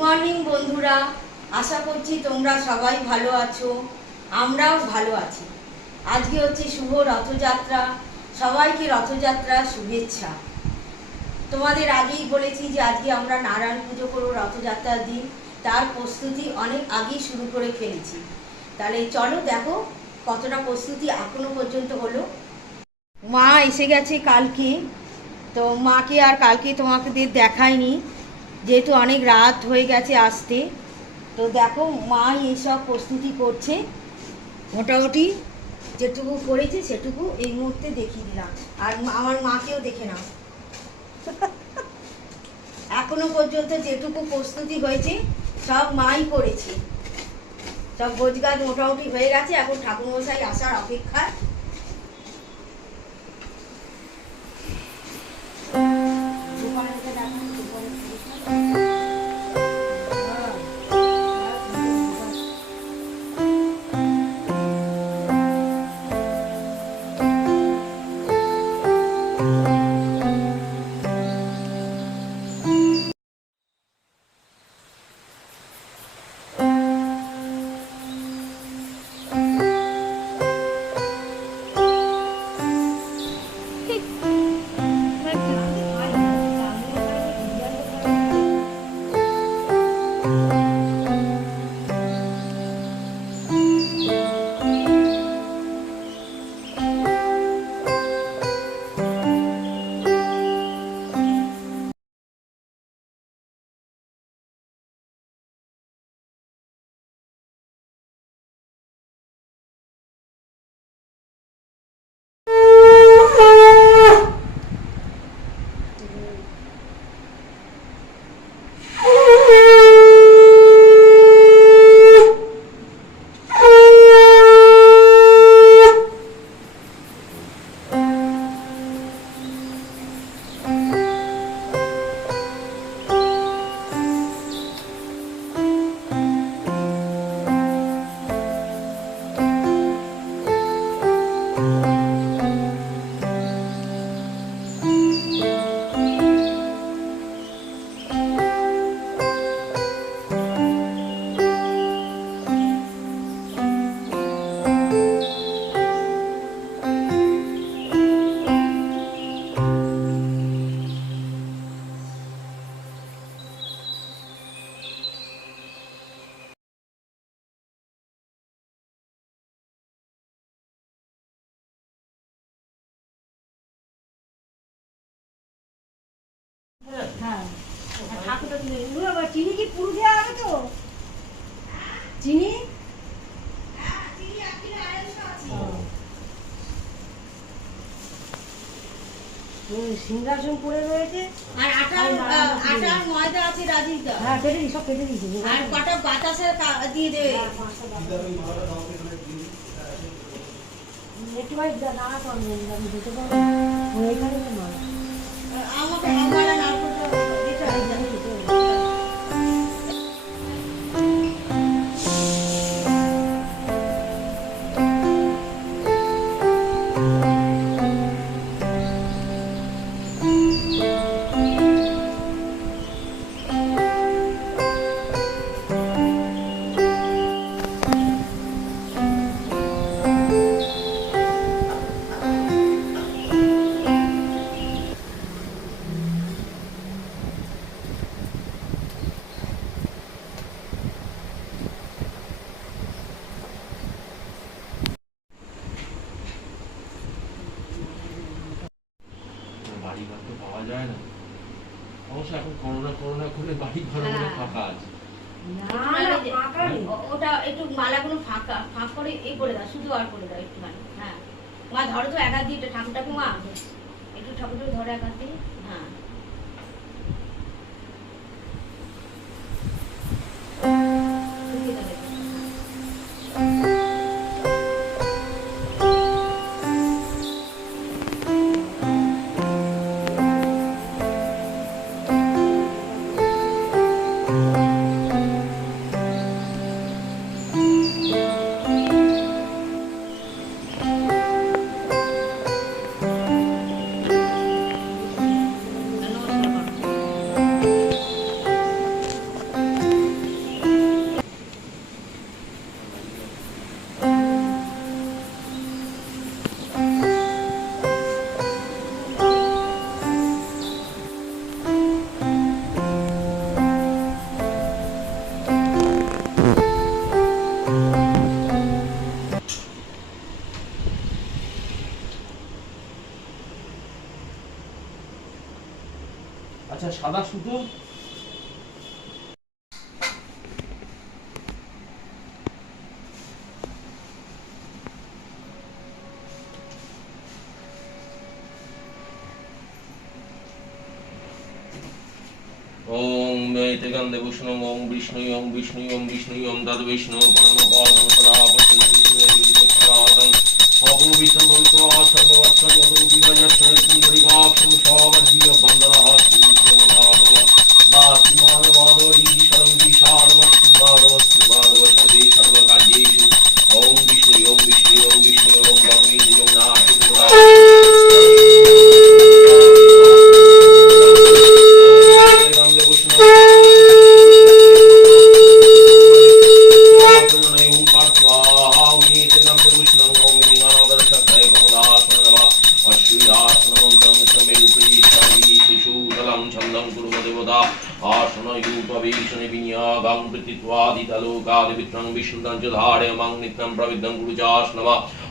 Morning বন্ধুরা, আশা করছি তোমরা সবাই ভালো আছো, আমরাও ভালো আছি। আজকে হচ্ছে শুভ রথযাত্রা, সবাইকে রথযাত্রার শুভেচ্ছা। তোমাদের আগেই বলেছি যে আজকে আমরা নারায়ণ পুজো করবো রথযাত্রার দিন, তার প্রস্তুতি অনেক আগেই শুরু করে ফেলেছি। তাহলে চলো দেখো কতটা প্রস্তুতি এখনো পর্যন্ত হলো। মা এসে গেছে কালকে, তো মাকে আর কালকে তোমাদের দেখায়নি, যেহেতু অনেক রাত হয়ে গেছে আসতে। তো দেখো মা এইসব প্রস্তুতি করছে, মোটামুটি যেটুকু করেছে সেটুকু এই মুহূর্তে দেখিয়ে দিলাম। আর আমার মাকেও দেখে নাও, এখনো পর্যন্ত যেটুকু প্রস্তুতি হয়েছে সব মাই করেছে। সব গোছগাছ মোটামুটি হয়ে গেছে, এখন ঠাকুরমশাই আসার অপেক্ষা। হ্যাঁ, ঠাকুরটা চিনি কি পুরো দেওয়া হবে তো? চিনি সিংহাসন পড়ে রয়েছে, আর আটা ময়দা আছে রাজিদা। হ্যাঁ, কেটে দিই, সব কেটে দিয়েছি। আর কটা বাতাসের দিয়ে দেবে। একটু ভাই দাঁড়া করবেন, আমি দিতে পারবো ওইখানে আমাকে আমার না বাড়িঘর তো পাওয়া যায় না। অবশ্য এখন করোনা করে বাড়িঘর অনেক ফাঁকা আছে। ওটা একটু মালাগুলো ফাঁক করে এই করে দাও, শুধু আর করে দাও একটুখানি। হ্যাঁ মা ধরো তো একা দিয়ে ঠাকুরটাকে, মা একটু ঠাকুরটাকে ধরো একা দিয়ে। হ্যাঁ আচ্ছা সাদা সুতো ओम वेतगंधे भूषणं ओम विष्णु ओम विष्णु ओम विष्णु ओम तद विष्णु परमपादं सदा वसनं सुरेयुक्तपादं अपूर्वितं भवित्वा सर्ववत्रं वदोपिवयच्छं सुन्दरिकाक्षं शावज्जीव बन्धनः सूत्रमनादव दासिमानवादोरीशरं विशालवस्मादव सर्वे सर्वकार्येषु ओम विष्णु ओम विष्णु ओम विष्णु ओम गंगे जगन्नाथ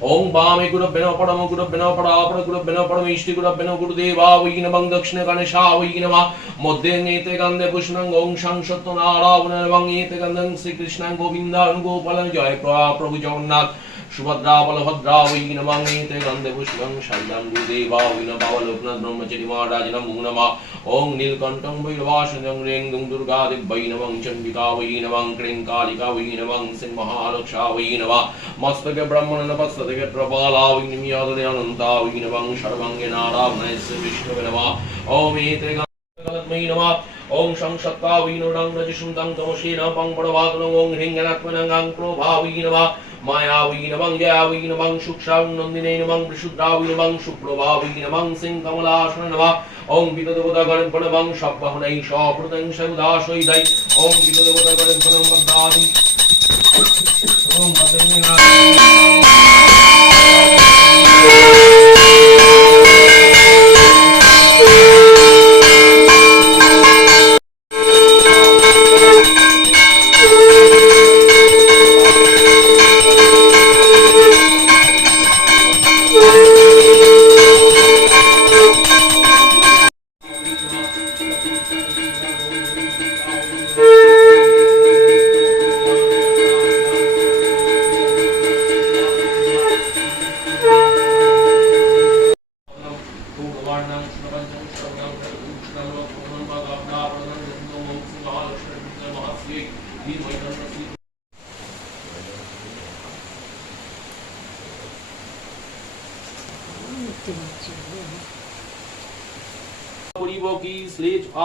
ओम वामे गुरुभ्यो परम गुरुभ्यो परापर गुरुभ्यो परमेष्टि गुरुभ्यो गुरुदेवा वै नमः दक्षिण गणेशा वै नमः मध्य नेते गंधे भूषणं ओम संसत्तो नारायण वं एते गंधं श्रीकृष्णं गोविन्दं गोपालं जय प्रभु जगन्नाथ सुभद्रा बलभद्रा वै नमः एते गंधे भूषणं शैलं गुरुदेवा वै नमः लोकनाथ ब्रह्मचारी महाराज नमो नमः ओम नीलकंठं वैरवासनं रेंगुं दुर्गा वै नमः चंडिका वै नमः क्लीं कालिका वै नमः सिंह महालक्षा वै नमः मस्तके ब्रह्मण नपस्तके प्रबाला वै निमियादे अनंता वै नमः सर्वांगे नारायणस्य विष्णुवे नमः ओम एते गंधे नमः ओम संसत्ता वै नमः रजसुन्दं तमसेन पंपडवातनं ओम ह्रींगनात्मनं अंक्रोभा वै नमः माया वै नमः जया वै नमः सुक्षां नंदिने नमः विशुद्धा वै नमः सुप्रभा वै नमः सिंह कमलासन नमः ओम विदुदवदा गणपणवं शब्बहुनै शप्रदं सौदाशोइदै ओम विदुदवदा गणपणं वदादि ओम वदन्यनाथ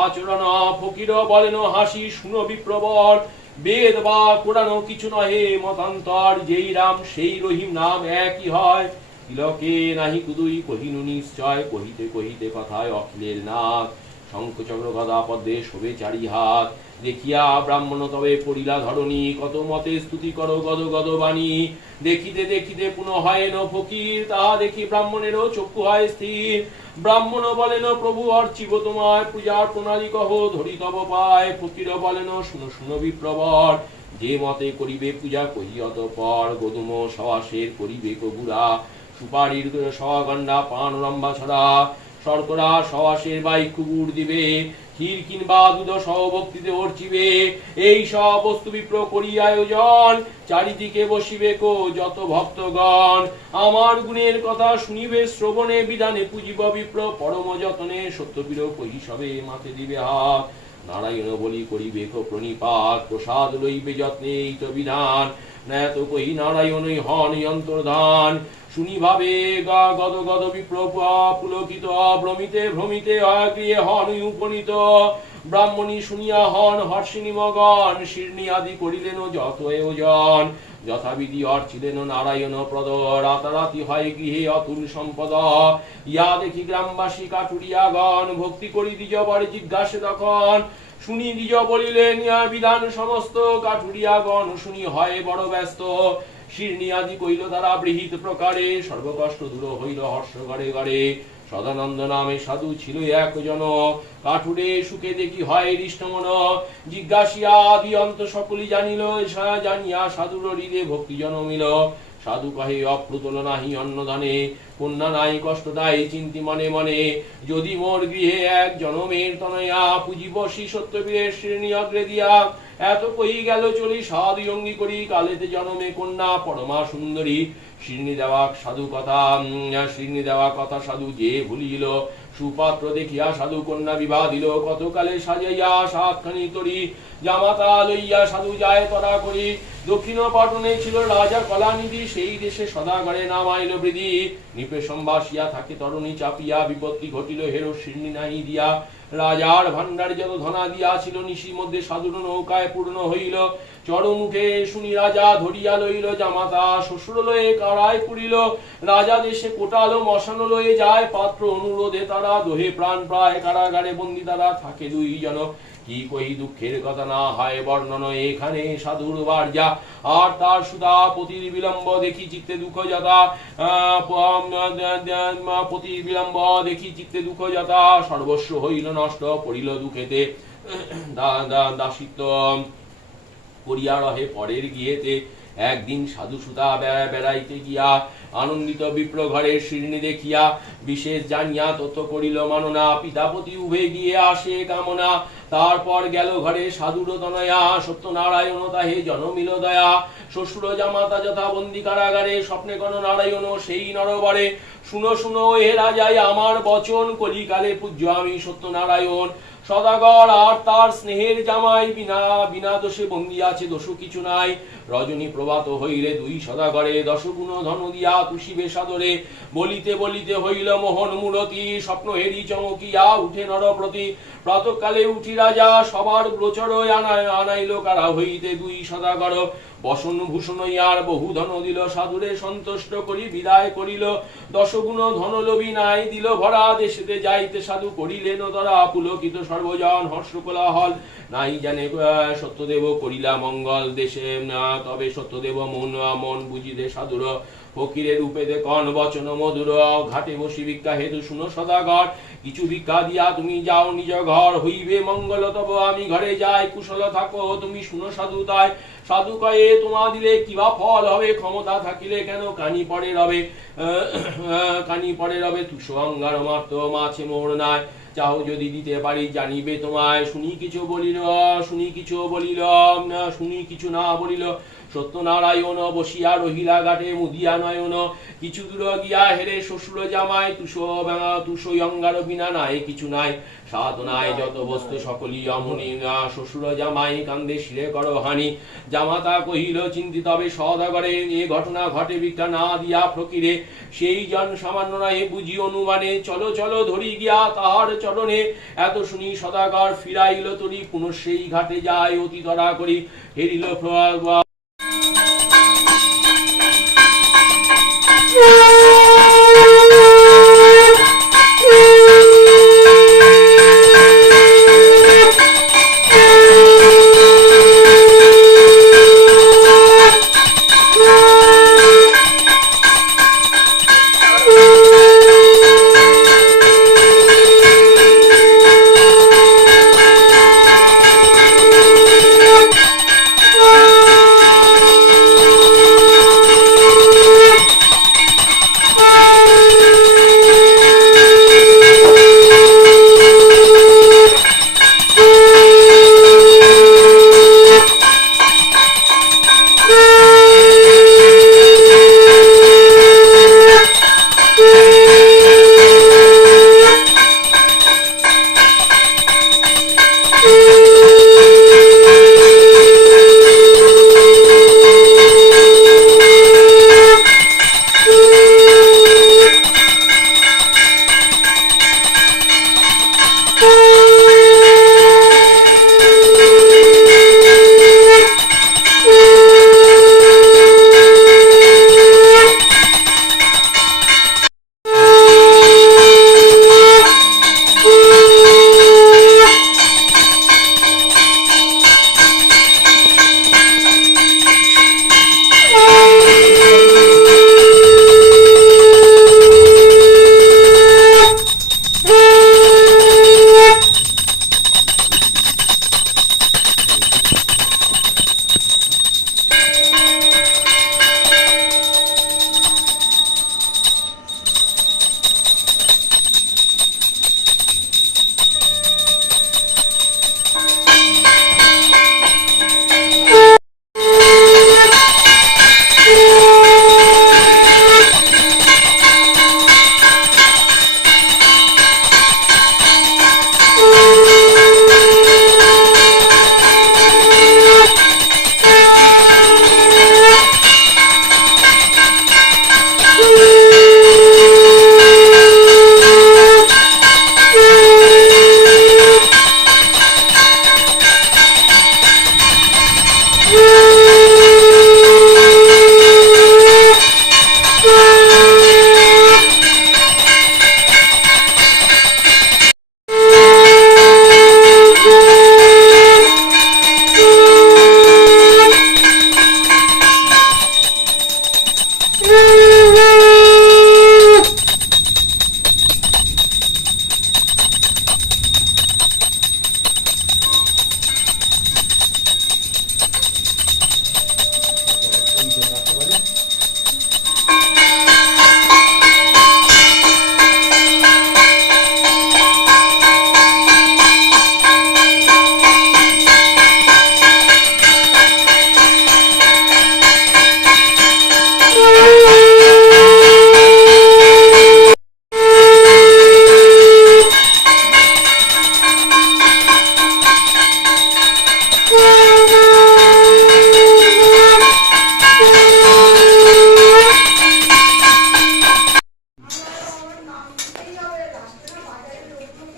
আচরণ ফকির বলেন হাসি শুনো বিপ্রবর বেদ বা কোরআন কিছু নহে মতান্তর যেই রাম সেই রহিম নাম একই হয় তিলকে নাহি কুদুই কহিনু নিশ্চয় কহিতে কহিতে কথায় অখিলের নাথ শঙ্খ চক্র গদা পদ্মে শোভে চারি হাত দেখিয়া ব্রাহ্মণ তবে পড়িলা ধরণী কত মতে স্তুতি করো গদ গদ বাণী দেখিতে দেখিতে পুনঃ হয় ন ফকির তাহা দেখি ব্রাহ্মণেরও চক্ষু হয় স্থির ব্রাহ্মণ বলেন প্রভু অর্চিব তোমায় পূজার প্রণালী কহ ধরি তব পায় ফকির বলেন শুনো শুনো বিপ্রবর যে মতে করিবে পূজা কহি অতঃপর গদুম সবাসের করিবে কগুড়া সুপারির সগণ্ডা পান রম্বা ছড়া শর্করা সবাসের বাই কুকুর দিবে ক্ষীর কিংবা দুধ সহভক্তিতে অর্চিবে এই সব বস্তু বিপ্র করি আয়োজন চারিদিকে বসিবে কো যত ভক্তগণ আমার গুণের কথা শুনিবে শ্রবণে বিধানে পুজিব বিপ্র পরম যতনে সত্যবীর কহি সবে মাথে দিবে হাত নারায়ণ বলি করিবে কো প্রণিপাত প্রসাদ লইবে যত্নে এই তো বিধান ন্যাত কহি নারায়ণই হন অন্তর্ধান শুনি ভাবে গা গদ গদ বিপ্র পুলকিত ভ্রমিতে ভ্রমিতে অগৃহে হন উপনীত ব্রাহ্মণী শুনিয়া হন হর্ষিনী মগন শিরনি আদি করিলেন যত ওজন যথাবিধি অর্চিলেন নারায়ণ প্রদ রাতারাতি হয় গৃহে অতুল সম্পদ ইয়া দেখি গ্রামবাসী কাটুরিয়াগণ ভক্তি করি দ্বিজবরে জিজ্ঞাসে তখন শুনি দ্বিজ বলিলেন ইয়া বিধান সমস্ত কাঠুরিয়াগণ শুনি হয় বড় ব্যস্ত শিরনি আদি কইল তারা বৃহিত প্রকারে সর্বকষ্ট দূর হইল হর্ষ গড়ে গড়ে সদানন্দ নামে সাধু ছিল একজন, কাঠুরে সুখে দেখি হয় হৃষ্টমন। জিজ্ঞাসিয়া আদি অন্ত সকলই জানিল, জানিয়া সাধুর হৃদে ভক্তি জন্মিল। সাধু কহে অপ্রতুল নাহি অন্নদানে, কন্যা নাই কষ্ট দায় চিন্তি মনে মনে। যদি মোর গৃহে এক জনমের তনয়া, পুজিব শ্রী সত্যবীরের শ্রেণী অগ্রে দিয়া। এত কই গেল চলি সাধু অঙ্গী করি, কালেতে জনমে কন্যা পরমা সুন্দরী। শ্রীনি দেওয়া কথা সাধু যে ভুলিল, সুপাত্র দেখিয়া সাধু কন্যা বিবাহ দিল। কতকালে সাজাইয়া সাতখানি তরি, জামাতা লইয়া সাধু যায় তরা করি। দক্ষিণ পাটনে ছিল রাজা কলানিধি, সেই দেশে সদাগরে নাম আইল বৃদ্ধি। নিপে সম্বাসিয়া থাকে তরুণী চাপিয়া, বিপত্তি ঘটিল হেরো শিরনি নাহি দিয়া। রাজার ভান্ডার যত ধনা দিয়া ছিল, নিশির মধ্যে সাধুর নৌকায় পূর্ণ হইল। চরমুখে শুনি রাজা ধরিয়া লইল, জামাতা শ্বশুর লয়ে কারায় পুরিল। রাজা দেশে কোটালো মশানো লয়ে যায়, পাত্র অনুরোধে তারা দোহে প্রাণ প্রায়। কারাগারে বন্দি তারা থাকে দুইজন, কি কই দুঃখের কথা না হয় বর্ণন। এখানে সাধুর বার্যা আর তার সুতা, পতির বিলম্ব দেখি চিত্তে দুঃখ যাতা। পতির বিলম্ব দেখি চিত্তে দুঃখ যাতা, সর্বস্ব হইল নষ্ট পড়িল দুঃখেতে। দাসিত্ব করিয়া রহে পরের গিয়েতে। একদিন সাধু সুতা বেড়াইতে গিয়া, আনন্দিত বিপ্র ঘরের শিরনি দেখিয়া। বিশেষ জানিয়া তথ্য করিল মাননা, পিতাপতি উভে গিয়ে আসে কামনা। তারপর গেল ঘরে সাধুর তনয়া, সত্যনারায়ণ তাহে জনমিল দয়া। শ্বশুর জামাতা যথা বন্দি কারাগারে, স্বপ্নে গণ নারায়ণ সেই নরবরে। শুনো শুনো হে রাজাই আমার বচন, কলিকালে পূজ্য আমি সত্যনারায়ণ। সদাগর আর তার স্নেহের জামাই, বিনা বিনা দোষে বন্দি আছে, দোষ কিছু নাই। রজনী প্রভাত হইলে দুই সদাগরে, দশগুণ ধন দিয়া তুষিবে সাদরে। বলিতে বলিতে হইল মোহন মূরতি, স্বপ্ন হেরি চমকিয়া উঠে নরপ্রতি। প্রাতকালে উঠি রাজা সবার গোচর, আনাইল কারা হইতে দুই সদাগর। বসন ভূষণ ইয়ার বহু ধন দিল, সাধুরে সন্তুষ্ট করি বিদায় করিল। দশগুণ ধন লোভী নাই দিল ভরা, দেশেতে যাইতে সাধু করিলেন ধরা। পুলকিত সর্বজন হর্ষ কোলাহল, নাই জানে সত্যদেব করিলা মঙ্গল। দেশে তবে সত্যদেব মন বুঝিতে সাধুর, ফকিরের রূপেতে কন বচন মধুর। ঘাটে বসি ভিক্ষা হেতু শুনো সদাগর, কিছু ভিক্ষা দিয়া তুমি যাও নিজ ঘর। হইবে মঙ্গল তব আমি ঘরে যাই, কুশল থাকো তুমি শুনো সাধু তাই। সাধু কয়ে তোমা দিলে কিবা ফল হবে, ক্ষমতা থাকিলে কেন কানি পড়ে রবে। কানি পড়ে রবে তুষ অঙ্গার মাত্র মাছে মোর নাই। চাও যদি দিতে পারি জানিবে তোমায়। শুনি কিছু না বলিল। সত্যনারায়ণ বসিয়া রহিলা ঘাটে মুদিয়া নয়ন। কিছু দূর গিয়া হেরে শ্বশুর জামাই, তুষ অঙ্গার বিনা নাই কিছু নাই। সাধনায় যত বস্তু সকলই অমনি, শ্বশুর জামাই কান্দে শিরে কর হানি। জামাতা কহিল চিন্তিত হবে সদাগরে, এ ঘটনা ঘটে ভিক্ষা না দিয়া ফকিরে। সেই জন সামান্য নাই বুঝি অনুমানে, চলো চলো ধরি গিয়া তাহার চরণে। এত শুনি সদাগর ফিরাইল তরি, পুনঃ সেই ঘাটে যায় অতি তরা করি। হেরিল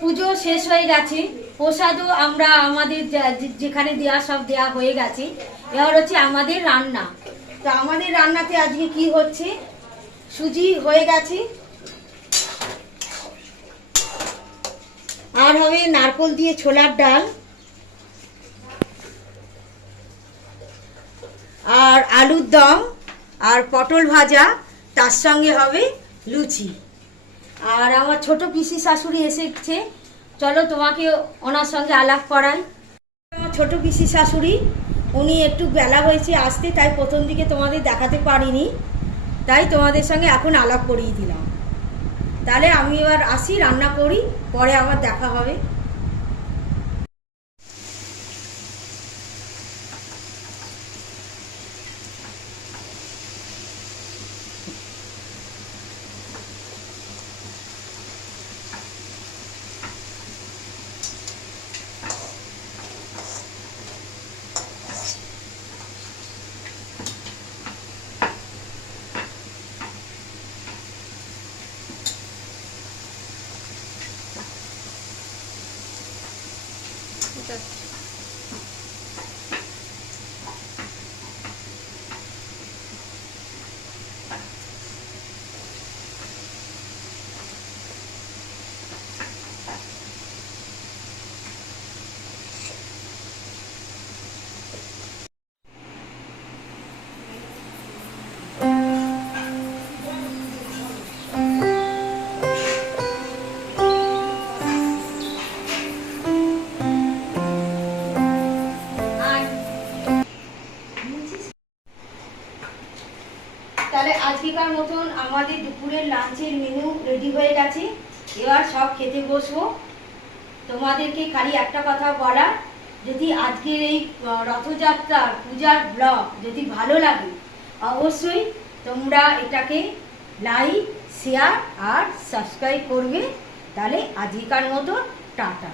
পুজো শেষ হয়ে গেছে, প্রসাদও আমরা আমাদের যেখানে দেওয়া সব দেওয়া হয়ে গেছে। এবার হচ্ছে আমাদের রান্না। তো আমাদের রান্নাতে আজকে কি হচ্ছে, সুজি হয়ে গেছে, আর হবে নারকোল দিয়ে ছোলার ডাল, আর আলুর দম, আর পটল ভাজা, তার সঙ্গে হবে লুচি। আর আমার ছোট পিসি শাশুড়ি এসেছে, চলো তোমাকে ওনার সঙ্গে আলাপ করাই। আমার ছোট পিসি শাশুড়ি, উনি একটু বেলা হয়েছে আসতে, তাই প্রথম দিকে তোমাদের দেখাতে পারিনি, তাই তোমাদের সঙ্গে এখন আলাপ করিয়ে দিলাম। তাহলে আমি এবার আসি, রান্না করি, পরে আবার দেখা হবে। তাহলে আজকেকার মতন আমাদের দুপুরের লাঞ্চের মেনু রেডি হয়ে গেছে, এবার সব খেতে বসবো। তোমাদেরকে খালি একটা কথা বলা, যদি আজকের এই রথযাত্রার পূজার ব্লগ যদি ভালো লাগে, অবশ্যই তোমরা এটাকে লাইক, শেয়ার আর সাবস্ক্রাইব করবে। তাহলে আজকেকার মতন টাটা।